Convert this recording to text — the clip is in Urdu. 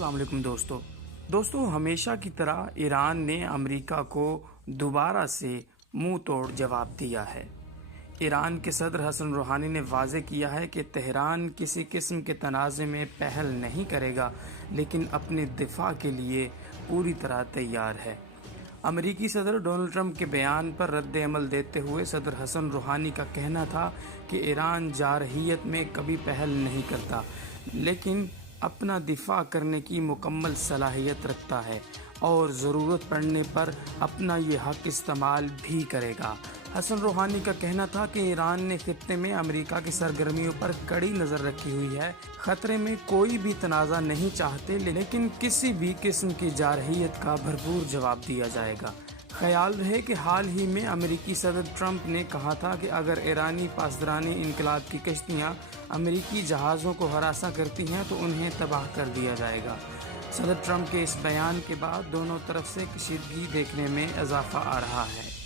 السلام علیکم دوستو ہمیشہ کی طرح ایران نے امریکہ کو دوبارہ سے منہ توڑ جواب دیا ہے۔ ایران کے صدر حسن روحانی نے واضح کیا ہے کہ تہران کسی قسم کے تنازع میں پہل نہیں کرے گا، لیکن اپنے دفاع کے لیے پوری طرح تیار ہے۔ امریکی صدر ڈونلڈ ٹرمپ کے بیان پر رد عمل دیتے ہوئے صدر حسن روحانی کا کہنا تھا کہ ایران جارحیت میں کبھی پہل نہیں کرتا، لیکن اپنا دفاع کرنے کی مکمل صلاحیت رکھتا ہے اور ضرورت پڑنے پر اپنا یہ حق استعمال بھی کرے گا۔ حسن روحانی کا کہنا تھا کہ ایران نے خطے میں امریکہ کی سرگرمیوں پر کڑی نظر رکھی ہوئی ہے، خطرے میں کوئی بھی تنازع نہیں چاہتے، لیکن کسی بھی قسم کی جارحیت کا بھرپور جواب دیا جائے گا۔ خیال رہے کہ حال ہی میں امریکی صدر ٹرمپ نے کہا تھا کہ اگر ایرانی پاسدارانی انقلاب کی کشتیاں امریکی جہازوں کو ہراساں کرتی ہیں تو انہیں تباہ کر دیا جائے گا۔ صدر ٹرمپ کے اس بیان کے بعد دونوں طرف سے کشیدگی دیکھنے میں اضافہ آ رہا ہے۔